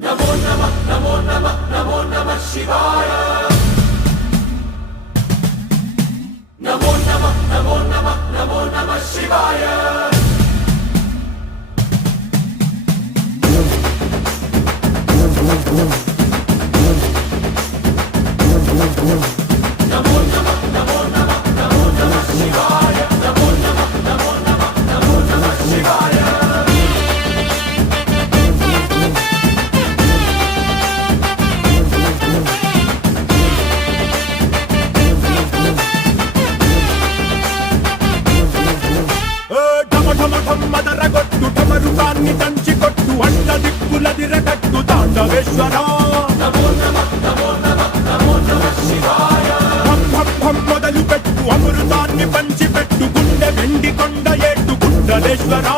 नमो नमः नमो नमः नमो नमः शिवाय नमो नमः नमो नमः नमो नमः शिवाय नमो नमः नमो नमः नमो नमः शिवाय नमो नमः नमो नमः नमो नमः शिवाय మదరగొట్టు ఠమరుకాన్ని దంచి కొట్టు అంట దిక్కులదిరగట్టు తాండవేశ్వరా नमो नमः नमो नमः नमो नमः शिवाय హం హం హం మొదలు పెట్టు అమృతాన్ని పంచి పెట్టు గుండె వెండి కొండ ఏట్టు గుండలేశ్వరా